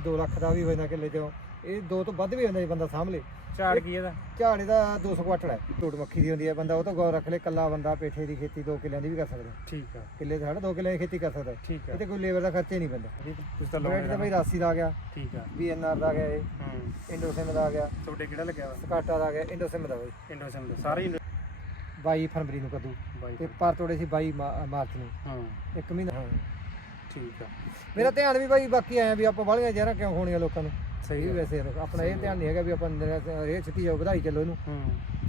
2 ਲੱਖ ਦਾ ਵੀ ਹੋ ਜਾਂਦਾ ਕਿੱਲੇ ਚੋਂ। ਇਹ ਦੋ ਤੋਂ ਵੱਧ ਵੀ ਹੁੰਦਾ ਜੀ ਬੰਦਾ ਸਾਂਭ ਲੇ ਝਾੜ ਕੀ ਇਹਦਾ? ਝਾੜੇ ਦਾ 200 ਕੁਆਟਲ ਹੈ। ਟੋਟ ਮੱਖੀ ਦੀ ਹੁੰਦੀ ਹੈ ਬੰਦਾ ਉਹ ਤੋਂ ਗੌਰ ਰੱਖ ਲੇ ਕੱਲਾ ਬੰਦਾ ਪੇਠੇ ਦੀ ਖੇਤੀ 2 ਕਿੱਲਿਆਂ ਦੀ ਵੀ ਕਰ ਸਕਦਾ। ਠੀਕ ਆ। ਕਿੱਲੇ ਸਾਡਾ 2 ਕਿੱਲਿਆਂ ਦੀ ਖੇਤੀ ਕਰ ਸਕਦਾ। ਠੀਕ ਆ। ਇਹ ਤੇ ਕੋਈ ਲੇਬਰ ਦਾ ਖਰਚਾ ਹੀ ਨਹੀਂ ਪੈਂਦਾ। ਤੁਸੀਂ ਤਾਂ ਬਈ ਰਾਸੀ ਦਾ ਆ ਗਿਆ। ਠੀਕ ਆ। ਬੀਐਨਆਰ ਦਾ ਆ ਗਿਆ ਇਹ। ਹੂੰ। ਇੰਡੋਸਿਮ ਦਾ ਆ ਗਿਆ। ਤੁਹਾਡੇ ਕਿਹੜਾ ਲੱਗਿਆ ਵਾ? ਸਕਾਟਾ ਦਾ ਆ ਗਿਆ ਇੰਡੋਸਿਮ ਦਾ ਬਈ। ਇੰਡੋਸਮ ਦਾ ਸਾਰੇ ਹੀ 22 ਫਰਵਰੀ ਨੂੰ ਕੱਦੂ ਬਾਈ ਤੇ ਪਰ ਤੋੜੇ ਸੀ 22 ਮਾ- ਮਾਰਚ ਨੂੰ। ਹਾਂ। ਇੱਕ ਮਹੀਨਾ ਹਾਂ। ਠੀਕ ਆ। ਮੇਰਾ ਧਿਆਨ ਵੀ ਬਾਈ ਬਾਕੀ ਆਇਆ ਵੀ ਆਪਾਂ ਬਾਹਲੀਆਂ ਜ਼ਹਿਰਾਂ ਕਿਉਂ ਹੋਣੀਆਂ ਲੋਕਾਂ ਨੂੰ? ਸਹੀ ਵੈਸੇ ਆਪਣਾ ਇਹ ਧਿਆਨ ਨਹੀਂ ਹੈਗਾ ਵੀ ਆਪਾਂ ਰੇਹ ਛਿੱਟੀ ਜਾਓ ਵਧਾਈ ਚੱਲੋ ਇਹਨੂੰ। ਹੂੰ।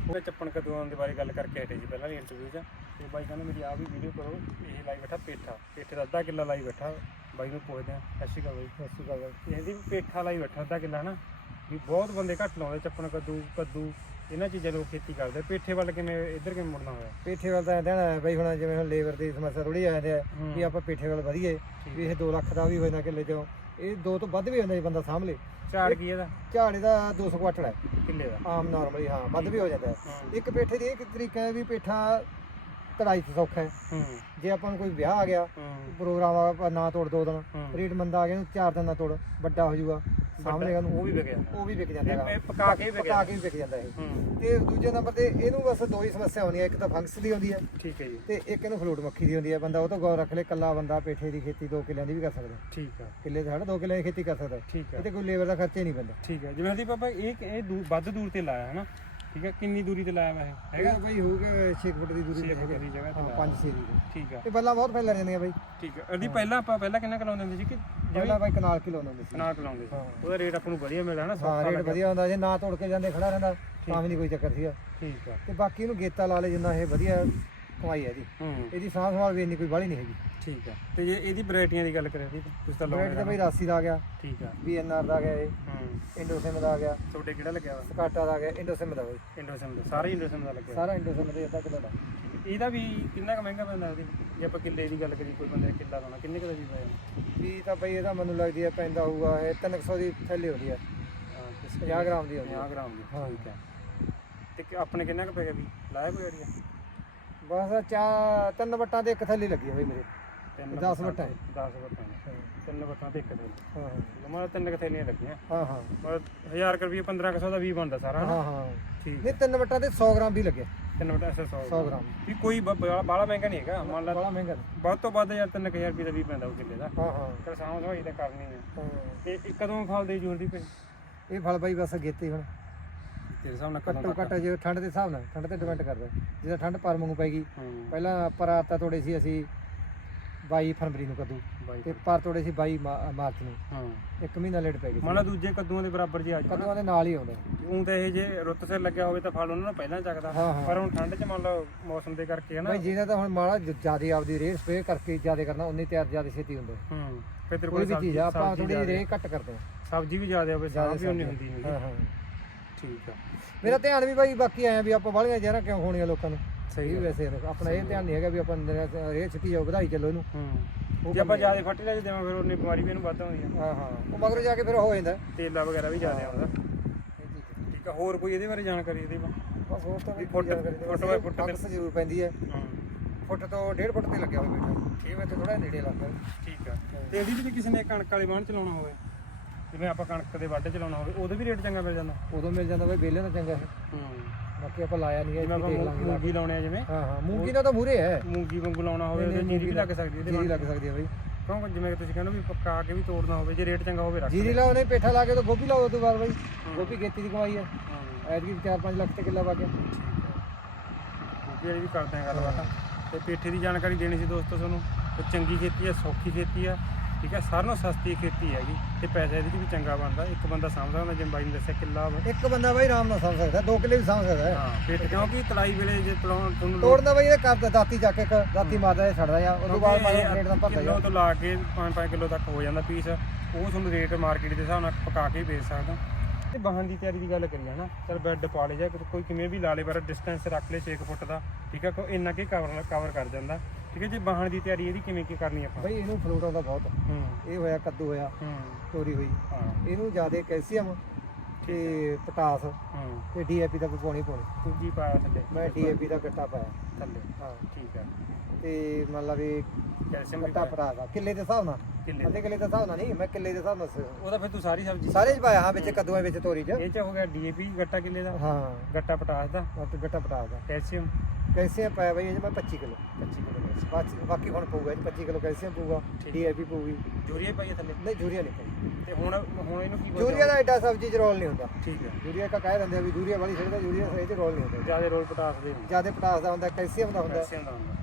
ਉਹ ਚੱਪਣ ਕਦੂਆਂ ਦੇ ਬਾਰੇ ਗੱਲ ਕਰਕੇ ਹਟੇ ਜੀ ਪਹਿਲਾਂ ਵੀ ਇੰਟਰਵਿਊ 'ਚ। ਤੇ ਬਾਈ ਕਹਿੰਦਾ ਮੇਰੀ ਆ ਵੀ ਵੀਡੀਓ ਕਰੋ ਇਹ ਲਾਈ ਬੈਠਾ ਪੇਠਾ। ਪੇਠੇ ਦਾ ਅੱਧਾ ਕਿੱਲਾ ਲਾਈ ਬੈਠਾ। ਬਾਈ ਨੂੰ ਪੁੱਛਦੇ ਆ ਸਤਿ ਸ਼੍ਰੀ ਅਕਾਲ ਬਾਈ ਸਤਿ ਸ਼੍ਰੀ ਅਕਾਲ ਬਾਈ। ਇਹਦੀ ਵੀ ਪੇਠਾ ਲਾਈ ਬੈਠਾ ਅੱਧਾ ਕਿੱਲਾ ਨਾ ਵੀ ਬਹੁਤ ਬੰਦੇ ਘੱਟ ਲਾਉਂਦੇ ਚੱਪਣ ਕੱਦੂ ਕੱਦੂ ਇਹਨਾਂ ਚੀਜ਼ਾਂ ਲੋਕ ਖੇਤੀ ਕਰਦੇ। ਪੇਠੇ ਵੱਲ ਕਿਵੇਂ ਇੱਧਰ ਕਿਵੇਂ ਮੁੜਨਾ ਹੋਇਆ? ਪੇਠੇ ਵੱਲ ਤਾਂ ਐਂ ਧਿਆਨ ਆਇਆ ਬਾਈ ਹੁਣ ਜਿਵੇਂ ਹੁਣ ਲੇਬਰ ਦੀ ਸਮੱਸਿਆ ਥੋੜੀ ਆ ਜਾਂਦੀ ਹੈ ਹੂੰ। ਵੀ ਆਪਾਂ ਪੇਠੇ ਵੱਲ ਵਧੀਏ ਵੀ ਇਹ 2 ਲੱਖ ਦਾ ਵੀ ਹੋ ਜਾਂਦਾ ਕਿੱਲੇ ਚੋਂ। ਇਹ ਦੋ ਤੋਂ ਵੱਧ ਵੀ ਹੁੰਦਾ ਜੀ ਬੰਦਾ ਲੇ। ਝਾੜ ਕੀ ਇਹਦਾ? ਝਾੜੇ ਦਾ 200 ਕੁਆਟਲ ਹੈ। ਕਿੱਲੇ ਦਾ? ਆਮ ਨਾਰਮਲੀ ਹਾਂ ਵੱਧ ਵੀ ਹੋ ਜਾਂਦਾ ਹੈ। ਹੂੰ। ਇੱਕ ਪੇਠੇ ਦੀ ਇੱਕ ਤਰੀਕਾ ਹੈ ਵੀ ਪੇਠਾ ਕਢਾਈ ਤੋਂ ਸੌਖਾ ਹੈ। ਹੂੰ। ਜੇ ਆਪਾਂ ਨੂੰ ਕੋਈ ਵਿਆਹ ਆ ਗਿਆ ਹੂੰ। ਪ੍ਰੋਗਰਾਮ ਨਾ ਤੋੜ ਦੋ ਦਿਨ। ਹੂੰ। ਰੇਟ ਮੰਦਾ ਆ ਗਿਆ ਚਾਰ ਦਿਨ ਨਾ ਤੋੜ ਵੱਡਾ ਹੋ ਜਾਊਗਾ। ਸਾਹਮਣੇ ਨੂੰ ਉਹ ਵੀ ਵਿਕ ਜਾਂਦਾ। ਉਹ ਵੀ ਵਿਕ ਜਾਂਦਾ ਇਹ- ਹੈਗਾ ਇਹ ਪਕਾ ਕੇ ਹੀ ਵਿਕ ਪਕਾ ਕੇ ਵੀ ਵਿਕ ਜਾਂਦਾ ਇਹ। ਹੂੰ। ਤੇ ਦੂਜੇ ਨੰਬਰ ਤੇ ਇਹਨੂੰ ਬਸ ਦੋ ਹੀ ਸਮੱਸਿਆ ਆਉਂਦੀਆਂ। ਇੱਕ ਤਾਂ ਫੰਗਸ ਦੀ ਆਉਂਦੀ ਹੈ। ਠੀਕ ਹੈ ਜੀ। ਤੇ ਇੱਕ ਇਹਨੂੰ ਫਲੂਟ ਮੱਖੀ ਦੀ ਹੁੰਦੀ ਹੈ। ਬੰਦਾ ਉਹ ਤੋਂ ਗੌਰ ਰੱਖ ਲੇ ਕੱਲਾ ਬੰਦਾ ਪੇਠੇ ਦੀ ਖੇਤੀ 2 ਕਿੱਲਿਆਂ ਦੀ ਵੀ ਕਰ ਸਕਦਾ। ਠੀਕ ਆ। ਕਿੱਲੇ ਤੇ ਸਾਡਾ 2 ਕਿੱਲਿਆਂ ਦੀ ਖੇਤੀ ਕਰ ਸਕਦਾ। ਠੀਕ ਆ। ਇਹ ਤੇ ਕੋਈ ਲੇਬਰ ਦਾ ਖਰਚਾ ਹੀ ਨਹੀਂ ਪੈਂਦਾ। ਠੀਕ ਹੈ ਜਿਵੇਂ ਦੀ ਪਾਪਾ ਇਹ ਇਹ ਦੂ- ਵੱਧ ਦੂਰ ਤੇ ਲਾਇਆ ਹੈ ਨਾ ਠੀਕ ਹੈ? ਕਿੰਨੀ ਦੂਰੀ ਤੇ ਲਾਇਆ ਵਾ ਇਹ ਹੈਗਾ? ਭਾਈ ਹੋਊਗਾ 6 ਫੁੱਟ ਦੀ ਦੂਰੀ ਛੇ ਤੇ ਫੁੱਟ ਹੈਗਾ। ਦੀ ਜਗ੍ਹਾ ਤੇ ਹਾਂ ਲਾਇਆ। 5 6 ਦੀ। ਠੀਕ ਆ। ਤੇ ਬੱਲਾਂ ਬਹੁਤ ਫੈਲ ਜਾਂਦੀਆਂ ਬਾਈ। ਠੀਕ ਹੈ। ਇਹਦੀ ਪਹਿਲਾਂ ਆਪਾਂ ਪਹਿਲਾਂ ਕਿੰਨਾ ਕਲਾਉਂਦੇ ਹੁੰਦੇ ਸੀ ਕਿ ਜਿਵੇਂ ਪਹਿਲਾਂ ਬਾਈ ਕਨਾਲ ਕਿਲੋ ਹੁੰਦੇ ਸੀ। ਕਨਾਲ ਕਲਾਉਂਦੇ ਸੀ। ਹਾਂ। ਉਹਦਾ ਰੇਟ ਆਪਾਂ ਨੂੰ ਵਧੀਆ ਮਿਲਦਾ ਨਾ ਹਾਂ ਰੇਟ। ਵਧੀਆ ਹੁੰਦਾ ਜੇ ਨਾ ਤੋੜ ਕੇ ਜਾਂਦੇ ਖੜਾ ਰਹਿੰਦਾ ਤਾਂ ਵੀ ਨਹੀਂ ਕੋਈ ਚੱਕਰ ਸੀਗਾ। ਠੀਕ ਆ। ਤੇ ਬਾਕੀ ਇਹਨੂੰ ਗੇਤਾ ਲਾ ਲੇ ਜਿੰਨਾ ਇਹ ਵਧੀਆ ਕਮਾਈ ਹੈ ਜੀ ਹੂੰ। ਇਹਦੀ ਸਾਂਭ ਸੰਭਾਲ ਵੀ ਇੰਨੀ ਕੋਈ ਬਾਹਲੀ ਨਹੀਂ ਹੈਗੀ। ਠੀਕ ਆ। ਤੇ ਜੇ ਇਹਦੀ ਵੈਰਾਈਟੀਆਂ ਦੀ ਗੱਲ ਕਰੀਏ ਜੀ ਤੁਸੀਂ ਤਾਂ ਰੇਟ ਲਾਉਂਦੇ ਤਾਂ ਬਾਈ ਰਾਸੀ ਦਾ ਆ ਗਿਆ। ਠੀਕ ਆ। ਬੀਐਨਆਰ ਦਾ ਆ ਗਿਆ ਇਹ। ਹੂੰ। ਇੰਡੋਸਿਮ ਦਾ ਆ ਗਿਆ। ਤੁਹਾਡੇ ਕਿਹੜਾ ਲੱਗਿਆ ਵਾ? ਸਕਾਟਾ ਦਾ ਆ ਗਿਆ ਇੰਡੋਸਿਮ ਦਾ ਬਾਈ। ਇੰਡੋਸਮ ਦਾ। ਸਾਰੇ ਇੰਡੋਸਮ ਦਾ ਲੱਗਿਆ। ਸਾਰਾ ਇੰਡੋਸਿਮ ਦੇ ਅੱਧਾ ਕਿਲੋ ਦਾ। ਇਹਦਾ ਵੀ ਕਿੰਨਾ ਕੁ ਮਹਿੰਗਾ ਪੈਂਦਾ ਇਹਦੀ ਜੇ ਆਪਾਂ ਕਿੱਲੇ ਦੀ ਗੱਲ ਕਰੀਏ ਕੋਈ ਬੰਦੇ ਕਿੱਲਾ ਲਾਉਣਾ ਕਿੰਨੇ ਕੁ ਦਾ ਵੀ ਪੈ ਜਾਂਦਾ ਵੀ ਤਾਂ ਬਈ ਇਹਦਾ ਮੈਨੂੰ ਲੱਗਦੀ ਹੈ ਪੈਂਦਾ ਹੋਊਗਾ ਇਹ 300 ਦੀ ਥੈਲੀ ਹੁੰਦੀ ਹੈ ਹਾਂ, 50 ਗ੍ਰਾਮ ਦੀ ਹੁੰਦੀ ਹੈ 50 ਗ੍ਰਾਮ ਦੀ। ਹਾਂ। ਠੀਕ ਹੈ ਤੇ ਆਪਣੇ ਕਿੰਨਾ ਕੁ ਪੈ ਗਿਆ ਵੀ? ਲਾਇਆ ਕੋਈ ਆਈਡੀਆ ਬਸ ਚਾ ਤਿੰਨ ਵੱਟਾਂ ਤੇ ਇੱਕ ਥੈਲੀ ਲੱਗੀ ਬਈ ਮੇਰੇ। ਤਿੰਨ 10 ਵੱਟਾਂ 10 ਵੱਟਾਂ। ਤਿੰਨ ਵੱਟਾਂ ਤੇ ਇੱਕ ਥੈਲੀ। ਹਾਂ ਹਾਂ। ਲਮਾ ਤਿੰਨ ਕੁ ਥੈਲੀਆਂ ਲੱਗੀਆਂ। ਹਾਂ ਹਾਂ। ਮਤਲਬ 1000 ਰੁਪਏ 1500 ਦਾ ਵੀ ਬਣਦਾ ਸਾਰਾ ਹਾਂ ਹਾਂ। ਠੀਕ ਨਹੀਂ ਤਿੰਨ ਵੱਟਾਂ ਤੇ 100 ਗ੍ਰਾਮ ਵੀ ਲੱਗਿਆ। ਤਿੰਨ ਵੱਟਾਂ 100 100 ਗ੍ਰਾਮ। ਵੀ ਕੋਈ ਬਾਲਾ ਮਹਿੰਗਾ ਨਹੀਂ ਹੈਗਾ। ਮੰਨ ਲਾ ਬੜਾ ਮਹਿੰਗਾ। ਵੱਧ ਤੋਂ ਵੱਧ ਯਾਰ 3000 ਰੁਪਏ ਦਾ ਵੀ ਪੈਂਦਾ ਉਹ ਕਿੱਲੇ ਦਾ। ਹਾਂ ਹਾਂ। ਫਿਰ ਸਾਂਭ ਸਵਾਈ ਤਾਂ ਕਰਨੀ ਹੈ। ਤੇ ਇਹ ਕਦੋਂ ਫਲ ਦੇ ਜੂਰ ਦੀ ਪਈ? ਇਹ ਫਲ ਬਾਈ ਬਸ ਗੇਤੇ ਹੁਣ। ਤੇਰੇ ਹਿਸਾਬ ਨਾਲ ਘੱਟੋ ਘੱਟ ਜੇ ਠੰਡ ਦੇ ਹਿਸਾਬ ਨਾਲ ਠੰਡ ਤੇ ਡਿਪੈਂਡ ਕਰਦਾ। ਜਦੋਂ ਠੰਡ ਪਰ ਵਾਂਗੂ ਪੈਗੀ ਹੂੰ। ਪਹਿਲਾਂ ਪਰਾਤਾ ਤੋੜੇ ਸੀ ਅਸੀਂ 22 ਫਰਵਰੀ ਨੂੰ ਕੱਦੂ। ਬਾਈ ਤੇ ਪਰ ਤੋੜੇ ਸੀ 22 ਮਾ- ਮਾਰਚ ਨੂੰ। ਹਾਂ। ਇੱਕ ਮਹੀਨਾ ਲੇਟ ਪੈ ਗਈ ਮੰਨ ਲਾ ਦੂਜੇ ਕੱਦੂਆਂ ਦੇ ਬਰਾਬਰ ਜੇ ਆ ਜਾਵੇ ਕੱਦੂਆਂ ਦੇ ਨਾਲ ਹੀ ਆਉਂਦਾ। ਉਹ ਤਾਂ ਇਹ ਜੇ ਰੁੱਤ ਸਿਰ ਲੱਗਿਆ ਹੋਵੇ ਤਾਂ ਫਲ ਉਹਨਾਂ ਨੂੰ ਪਹਿਲਾਂ ਚੱਕਦਾ। ਹਾਂ, ਹਾਂ। ਪਰ ਹੁਣ ਠੰਡ 'ਚ ਮੰਨ ਲਓ ਮੌਸਮ ਦੇ ਕਰਕੇ ਹੈ ਨਾ। ਬਾਈ ਜਿਹਦਾ ਤਾਂ ਹੁਣ ਮਾੜਾ ਜ਼ਿਆਦਾ ਆਪਦੀ ਰੇਹ ਸਪਰੇ ਕਰਕੇ ਜ਼ਿਆਦਾ ਕਰਨਾ ਉਨੀ ਤਿਆਰ ਜ਼ਿਆਦਾ ਛੇਤੀ ਹੁੰਦਾ। ਹੂੰ। ਫਿਰ ਤੇਰੇ ਕੋਈ ਕੋਲ ਵੀ ਚੀਜ਼ ਆ ਆਪਾਂ ਸਬਜ਼ੀ ਥੋੜੀ ਜ਼ਿਆਦੇ- ਰੇਹ ਘੱਟ ਕਰਦੇ ਹਾਂ ਸਬਜ਼ੀ ਵੀ ਜ਼ਿਆਦਾ ਹੋਵੇ ਸਾਹ ਵੀ ਉਨੀ ਹੁੰਦੀ ਹਾਂ ਨਹੀਂ ਹਾਂ। ਠੀਕ ਆ। ਮੇਰਾ ਧਿਆਨ ਵੀ ਬਾਈ ਬਾਕੀ ਆਇਆ ਵੀ ਆਪਾਂ ਬਾਹਲੀਆਂ ਜ਼ਹਿਰਾਂ ਕਿਉਂ ਹੋਣੀਆਂ ਲੋਕਾਂ ਨੂੰ? ਸਹੀ ਇਹ ਵੀ ਵੈਸੇ ਆਪਣਾ ਇਹ ਧਿਆਨ ਨਹੀਂ ਹੈਗਾ ਵੀ ਆਪਾਂ ਰੇਹ ਛਿੱਟੀ ਜਾਓ ਵਧਾਈ ਚੱਲੋ ਇਹਨੂੰ। ਹੂੰ। ਜੇ ਆਪਾਂ ਜ਼ਿਆਦਾ ਫਰਟੀਲਾਈਜ਼ਰ ਦੇਵਾਂ ਫਿਰ ਉਨੀ ਬਿਮਾਰੀ ਵੀ ਇਹਨੂੰ ਵੱਧ ਆਉਂਦੀ ਆ। ਹਾਂ ਹਾਂ। ਉਹ ਮਗਰੋਂ ਜਾ ਕੇ ਫਿਰ ਹੋ ਜਾਂਦਾ। ਤੇਲਾ ਵਗੈਰਾ ਵੀ ਜ਼ਿਆਦਾ ਆਉਂਦਾ। ਠੀਕ ਆ ਹੋਰ ਕੋਈ ਇਹਦੇ ਬਾਰੇ ਜਾਣਕਾਰੀ ਇਹਦੇ ਬਾਰੇ ਬਸ ਹੋਰ ਤਾਂ ਫੁੱਟ- ਫੁੱਟ ਬਾਈ ਫੁੱਟ ਤੇ- ਜ਼ਰੂਰ ਪੈਂਦੀ ਹੈ ਹਾਂ। ਫੁੱਟ ਤੋਂ 1.5 ਫੁੱਟ ਤੇ ਲੱਗਿਆ ਹੋਇਆ ਬੇਟਾ। ਠੀਕ ਹੈ ਤੇ ਥੋੜਾ ਨੇੜੇ ਲੱਗਦਾ ਠੀਕ ਆ। ਤੇ ਇਹਦੀ ਵੀ ਕਿਸੇ ਨੇ ਕਣਕ ਵਾਲੇ ਬਾਣ ਚਲਾਉਣਾ ਹੋਵੇ। ਜਿਵੇਂ ਆਪਾਂ ਕਣਕ ਦੇ ਵੱਢ ਚਲਾਉਣਾ ਹੋਵੇ ਉਹਦੇ ਵੀ ਰੇਟ ਚੰਗਾ ਮਿਲ ਜਾਂਦਾ। ਉਦੋਂ ਮਿਲ ਜਾਂਦਾ ਬਾਈ ਵੇਲੇ ਦਾ ਚੰਗਾ ਹੈ। ਹੂੰ। ਬਾਕੀ ਆਪਾਂ ਲਾਇਆ ਨਹੀਂ ਹੈ ਜਿਵੇਂ ਆਪਾਂ ਦੇਖ ਲਾਂਗੇ ਲਾ ਕੇ। ਮੂੰਗੀ ਲਾਉਣੇ ਆ ਜਿਵੇਂ। ਹਾਂ ਹਾਂ ਮੂੰਗੀ ਦਾ ਤਾਂ ਮੂਰੇ ਹੈ। ਮੂੰਗੀ ਵਾਂਗੂ ਲਾਉਣਾ ਹੋਵੇ ਉਹਦੇ ਜੀਰੀ ਵੀ ਲੱਗ ਸਕਦੀ ਇਹਦੇ ਜੀਰੀ ਲੱਗ ਸਕਦੀ ਹੈ ਬਾਈ। ਕਿਉਂਕਿ ਜਿਵੇਂ ਤੁਸੀਂ ਕਹਿੰਦੇ ਵੀ ਪੱਕਾ ਕੇ ਵੀ ਤੋੜਨਾ ਹੋਵੇ ਜੇ ਰੇਟ ਚੰਗਾ ਹੋਵੇ ਰੱਖ ਜੀਰੀ ਲਾਓ ਨਹੀਂ ਪੇਠਾ ਲਾ ਕੇ ਤਾਂ ਗੋਭੀ ਲਾਓ ਤੋਂ ਬਾਅਦ ਬਾਈ। ਗੋਭੀ ਖੇਤੀ ਦੀ ਕਮਾਈ ਹੈ। ਹਾਂ। ਐਤਕੀ 4-5 ਲੱਖ ਤੇ ਕਿੱਲਾ ਵਗ ਗਿਆ। ਗੋਭੀ ਵਾਲੀ ਵੀ ਕਰਦੇ ਆ ਗੱਲਬਾਤ। ਤੇ ਪੇਠੇ ਦੀ ਜਾਣਕਾਰੀ ਦੇਣੀ ਸੀ ਦੋਸਤੋ ਤੁਹਾਨੂੰ। ਤੇ ਚੰਗੀ ਖੇਤੀ ਹੈ ਸੌਖੀ ਖੇਤੀ ਹੈ। ਠੀਕ ਹੈ ਸਾਰਿਆਂ ਨਾਲੋਂ ਸਸਤੀ ਖੇਤੀ ਹੈਗੀ ਤੇ ਪੈਸਾ ਇਹਦੇ 'ਚ ਵੀ ਚੰਗਾ ਬਣਦਾ। ਇੱਕ ਬੰਦਾ ਸਮਝਦਾ ਹੁੰਦਾ ਜਿਵੇਂ ਬਾਈ ਨੇ ਦੱਸਿਆ ਕਿੱਲਾ ਵਾ। ਇੱਕ ਬੰਦਾ ਬਾਈ ਆਰਾਮ ਨਾਲ ਸਮਝ ਸਕਦਾ ਦੋ ਕਿੱਲੇ ਵੀ ਸਮਝ ਸਕਦਾ ਹੈ। ਹਾਂ ਪੇਠ ਕਿਉਂਕਿ ਤਲਾਈ ਵੇਲੇ ਜੇ ਤਲਾਉਣ ਤੁਹਾਨੂੰ ਤੋੜਨਾ ਬਾਈ ਇਹ ਕਰਦਾ ਦਾਤੀ ਚੱਕ ਕੇ ਇੱਕ ਦਾਤੀ ਮਾਰਦਾ ਇਹ ਛੱਡਦਾ ਆ ਉਸ ਤੋਂ ਬਾਅਦ ਮਾਰ ਰੇਟ ਦਾ ਭਰਦਾ ਕਿਲੋ ਜਾ ਤੋਂ ਲਾ ਕੇ 5-5 ਕਿਲੋ ਤੱਕ ਹੋ ਜਾਂਦਾ ਪੀਸ। ਉਹ ਤੁਹਾਨੂੰ ਰੇਟ ਮਾਰਕੀਟ ਦੇ ਹਿਸਾਬ ਨਾਲ ਪਕਾ ਕੇ ਹੀ ਵੇਚ ਸਕਦਾ। ਤੇ ਬਾਹਣ ਦੀ ਤਿਆਰੀ ਦੀ ਗੱਲ ਕਰੀਏ ਹਨਾ ਚਲ ਬੈੱਡ ਪਾ ਲੇ ਜਾਂ ਕੋਈ ਕਿਵੇਂ ਵੀ ਲਾ ਲੇ ਪਰ ਡਿਸਟੈਂਸ ਰੱਖ ਲੇ 6 ਫੁੱਟ ਦਾ ਠੀਕ ਹੈ ਕੋ ਇੰਨਾ ਕੀ ਕਵਰ ਕਵਰ ਕਰ ਜਾਂਦਾ। ਠੀਕ ਹੈ ਜੇ ਬਾਹਣ ਦੀ ਤਿਆਰੀ ਇਹਦੀ ਕਿਵੇਂ ਕੀ ਕਰਨੀ ਆਪਾਂ? ਬਾਈ ਇਹਨੂੰ ਫਲੂਟ ਆਉਂਦਾ ਬਹੁਤ। ਹੂੰ। ਇਹ ਹੋਇਆ ਕੱਦੂ ਹੋਇਆ ਹੂੰ। ਤੋਰੀ ਹੋਈ। ਹਾਂ। ਇਹਨੂੰ ਜ਼ਿਆਦਾ ਕੈਲਸ਼ੀਅਮ ਤੇ ਪੋਟਾਸ ਹੂੰ। ਤੇ ਡੀਏਪੀ ਦਾ ਪਾਉਣੀ ਪਾਉਣੀ ਦੂਜੀ ਪਾਇਆ ਥੱਲੇ। ਮੈਂ ਡੀਏਪੀ ਦਾ ਗੱਟਾ ਪਾਇਆ। ਥੱਲੇ। ਹਾਂ। ਠੀਕ ਹੈ। ਤੇ ਮੰਨ ਲਾ ਵੀ ਕੈਲਸ਼ੀਅਮ ਵੀ ਗੱਟਾ ਪਾਇਆ। ਪਟਾ ਦਾ ਕਿੱਲੇ ਦੇ ਹਿਸਾਬ ਨਾਲ। ਕਿੱਲੇ ਅੱਧੇ ਕਿੱਲੇ ਦੇ ਹਿਸਾਬ ਨਾਲ ਨਹੀਂ ਮੈਂ ਕਿੱਲੇ ਦੇ ਹਿਸਾਬ ਨਾਲ ਸ- ਉਹਦਾ ਫਿਰ ਤੂੰ ਸਾਰੀ ਸਬਜ਼ੀ ਸਾਰੇ ਚ ਪਾਇਆ ਹਾਂ ਵਿੱਚ ਕੱਦੂਆਂ ਵਿੱਚ ਤੋਰੀ ਚ। ਇਹ ਚ ਹੋ ਗਿਆ ਡੀਏਪੀ ਗੱਟਾ ਕਿੱਲੇ ਦਾ? ਹਾਂ। ਗੱਟਾ ਪਟਾਸ ਦਾ? ਉਹ ਤੇ ਗੱਟਾ ਪਟਾ ਦਾ। ਕੈਲਸ਼ੀਅਮ? ਕੈਲਸ਼ੀਅਮ ਪਾਇਆ ਬਈ ਇਹ 'ਚ ਮੈਂ 25 ਕਿਲੋ। 25 ਕਿਲੋ। ਬਾਕੀ ਬਾਕੀ ਹੁਣ ਪਊਗਾ ਇਹ 'ਚ 25 ਕਿਲੋ ਕੈਲਸ਼ੀਅਮ ਪਊਗਾ ਠੀਕ। ਡੀਏਪੀ ਪਊਗੀ। ਯੂਰੀਆ ਪਾਈਏ ਥੱਲੇ? ਨਹੀਂ ਯੂਰੀਆ ਨਹੀਂ ਪਾਈ। ਤੇ ਹੁਣ ਹੁਣ ਇਹਨੂੰ ਕੀ ਯੂਰੀਆ ਦਾ ਐਡਾ ਸਬਜ਼ੀ ਚ ਰੋਲ ਨਹੀਂ ਹੁੰਦਾ। ਠੀਕ ਹੈ। ਯੂਰੀਆ ਕਾ ਕਹਿ ਦਿੰਦੇ ਆ ਵੀ ਯੂਰੀਆ ਵਾਲੀ ਛੱਡਦਾ ਯੂਰੀਆ ਸਹੀ ਚ ਰੋਲ ਨਹੀਂ ਹੁੰਦਾ। ਜ਼ਿਆਦਾ ਰੋਲ ਪਟਾਸ ਦੇ ਜ਼ਿਆਦਾ ਪਟਾਸ ਦਾ ਹੁੰਦਾ ਕੈਲਸ਼ੀਅਮ ਦਾ ਹੁੰਦਾ। ਕੈਲਸ਼ੀਅਮ ਦਾ ਹੁੰਦਾ।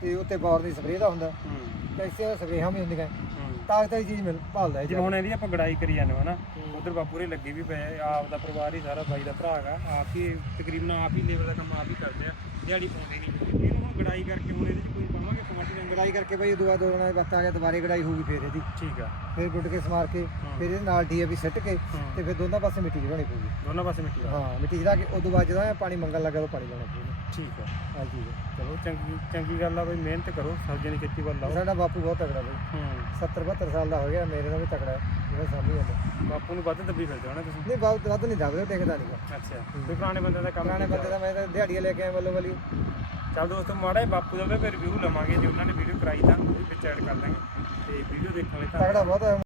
ਤੇ ਉੱਤੇ ਬੌਰ ਦੀ ਸਪਰੇਅ ਦਾ ਹੁੰਦਾ। ਹੂੰ। ਕੈਲਸ਼ੀਅਮ ਦਾ ਸਪਰੇਹਾਂ ਵੀ ਹੁੰਦੀਆਂ। ਹੂੰ। ਤਾਕਤ ਵਾਲੀ ਚੀਜ਼ ਮਿਲ ਭਾਲਦਾ ਜਿਵੇਂ ਹੁਣ ਇਹਦੀ ਆਪਾਂ ਗੜਾਈ ਕਰੀ ਜਾਂਦੇ ਹਾਂ ਨਾ ਹੂੰ। ਉਧਰ ਬਾਪੂਰੇ ਲੱਗੇ ਵੀ ਪਏ ਆ, ਆਪ ਦਾ ਪਰਿਵਾਰ ਹੀ ਸਾਰਾ ਬਾਈ ਦਾ ਭਰਾ ਹੈਗਾ ਆਪ ਹੀ ਤਕਰੀਬਨ ਆਪ ਹੀ ਲੇਬਰ ਦਾ ਕੰਮ ਆਪ ਹੀ ਕਰਦੇ ਆ ਦਿਹਾੜੀ ਪਾਉਂਦੇ ਨਹੀਂ। ਇਹਨੂੰ ਹੁਣ ਗੜਾਈ ਕਰਕੇ ਹੁਣ ਇਹਦੇ ਚ ਕੋਈ ਗੜਾਈ ਕਰਕੇ ਬਈ ਦੁਆ ਦੋਣਾ ਬੱਤ ਆ ਗਿਆ ਦੁਬਾਰੇ ਗੜਾਈ ਹੋਊਗੀ ਫੇਰ ਇਹਦੀ। ਠੀਕ ਆ। ਫਿਰ ਗੁੱਡ ਕੇ ਸਮਾਰ ਕੇ। ਫਿਰ ਇਹਦੇ ਨਾਲ ਡੀਏਪੀ ਸਿੱਟ ਕੇ। ਤੇ ਫਿਰ ਦੋਨਾਂ ਪਾਸੇ ਮਿੱਟੀ ਚੜਾਉਣੀ ਪਊਗੀ। ਦੋਨਾਂ ਪਾਸੇ ਮਿੱਟੀ ਦਾ ਹਾਂ ਮਿੱਟੀ ਚੜਾ ਕੇ ਉਦੋਂ ਬਾਅਦ ਜਦੋਂ ਪਾਣੀ ਮੰਗਣ ਲੱਗਾ ਤਾਂ ਪਾਣੀ ਲਾਉਣਾ ਪਊਗਾ। ਠੀਕ ਆ। ਆ ਚੀਜ਼ ਹੈ। ਚਲੋ ਚੰਗੀ ਚੰਗੀ ਗੱਲ ਆ ਬਈ ਮਿਹਨਤ ਕਰੋ ਸਬਜ਼ੀਆਂ ਦੀ ਖੇਤੀ ਵੱਲ ਲਾਓ। ਸਾਡਾ ਬਾਪੂ ਬਹੁਤ ਤਕੜਾ ਬਈ। ਹੂੰ। 70 72 ਸਾਲ ਦਾ ਹੋ ਗਿਆ ਮੇਰੇ ਨਾਲ ਵੀ ਤਕੜਾ ਜਿਹੜਾ ਸਾਹਮਣੇ ਜਾਂਦਾ। ਬਾਪੂ ਨੂੰ ਵੱਧ ਦੱਬੀ ਫਿਰਦੇ ਹੋ ਨਾ ਤੁਸੀਂ। ਨਹੀਂ ਬਹੁਤ ਵੱਧ ਨਹੀਂ ਦੱਬਦਾ ਟਿਕਦਾ ਨਹੀਂਗਾ ਅੱਛਾ। ਕੋਈ ਪੁਰਾਣੇ ਬੰਦੇ ਦਾ ਕੰਮ ਪੁਰਾਣੇ ਬੰਦੇ ਦਾ ਮੈਂ ਤਾਂ ਦਿਹਾੜੀਆਂ ਲੈ ਕੇ ਆਇਆ ਵੱਲੋਂ ਵੱਲੀ। ਚੱਲ ਦੋਸਤੋ, ਮਾੜਾ ਬਾਪੂ ਦਾ ਵੀ ਰਿਵਿਊ ਲਵਾਂਗੇ, ਜੇ ਉਹਨਾਂ ਨੇ ਵੀਡੀਓ ਕਰਾਈ ਤਾਂ ਉਹ ਵਿੱਚ ਐਡ ਕਰ ਦਾਂਗੇ। ਤੇ ਵੀਡੀਓ ਦੇਖਣ ਲਈ ਤਾਂ ਤਕੜਾ ਬਹੁਤ ਹੈ।